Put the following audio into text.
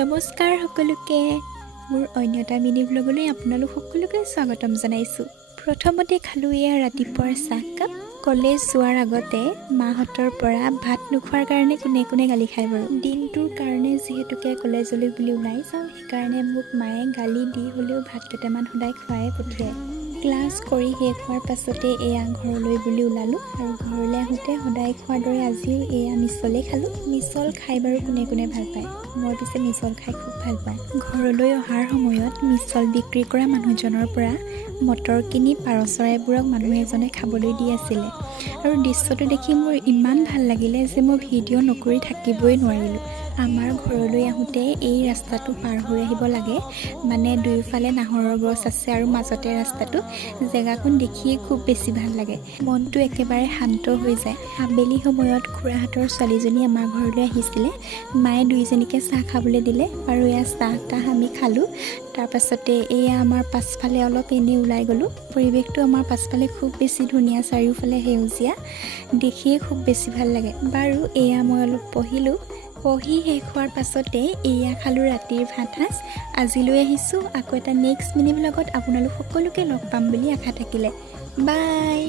নমস্কাৰ সকলোকে মোৰ অন্যতা মিনি ব্লগলৈ আপোনালোক সকলোকে স্বাগতম জনাইছোঁ। প্ৰথমতে খালোঁ এয়া ৰাতিপুৱাৰ চাহকাপ। কলেজ যোৱাৰ আগতে মাহঁতৰ পৰা ভাত নোখোৱাৰ কাৰণে কোনে কোনে গালি খায় বাৰু। দিনটোৰ কাৰণে যিহেতুকে কলেজলৈ বুলি ওলাই যাওঁ, সেইকাৰণে মোক মায়ে গালি দি হ'লেও ভাত কেইটামান সদায় খুৱাই পঠিয়ায়। ক্লাছ কৰি শেষ হোৱাৰ পাছতে এয়া ঘৰলৈ বুলি ওলালোঁ আৰু ঘৰলৈ আহোঁতে সদায় খোৱাৰ দৰে আজিও এয়া মিছলেই খালোঁ। মিছল খাই বাৰু কোনে কোনে ভাল পায়, মই পিছে মিছল খাই খুব ভাল পাওঁ। ঘৰলৈ অহাৰ সময়ত মিছল বিক্ৰী কৰা মানুহজনৰ পৰা মটৰ কিনি পাৰ চৰাইবোৰক মানুহ এজনে খাবলৈ দি আছিলে আৰু দৃশ্যটো দেখি মোৰ ইমান ভাল লাগিলে যে মই ভিডিঅ' নকৰি থাকিবই নোৱাৰিলোঁ। আমাৰ ঘৰলৈ আহোঁতে এই ৰাস্তাটো পাৰ হৈ আহিব লাগে, মানে দুয়োফালে নাহৰৰ গছ আছে আৰু মাজতে ৰাস্তাটো। জেগাখন দেখিয়ে খুব বেছি ভাল লাগে, মনটো একেবাৰে শান্ত হৈ যায়। আবেলি সময়ত খুৰাহঁতৰ ছোৱালীজনী আমাৰ ঘৰলৈ আহিছিলে, মায়ে দুইজনীকে চাহ খাবলৈ দিলে আৰু এয়া চাহ আমি খালোঁ। তাৰপাছতে এয়া আমাৰ পাছফালে অলপ এনেই ওলাই গ'লোঁ। পৰিৱেশটো আমাৰ পাছফালে খুব বেছি ধুনীয়া, চাৰিওফালে সেউজীয়া, দেখিয়ে খুব বেছি ভাল লাগে। বাৰু এয়া মই অলপ পঢ়িলোঁ, পঢ়ি শেষ হোৱাৰ পাছতে এয়া খালোঁ ৰাতিৰ ভাত সাঁজ। আজিলৈ আহিছোঁ, আকৌ এটা নেক্সট মিনি ব্লগত আপোনালোক সকলোকে লগ পাম বুলি আশা থাকিলে। বাই।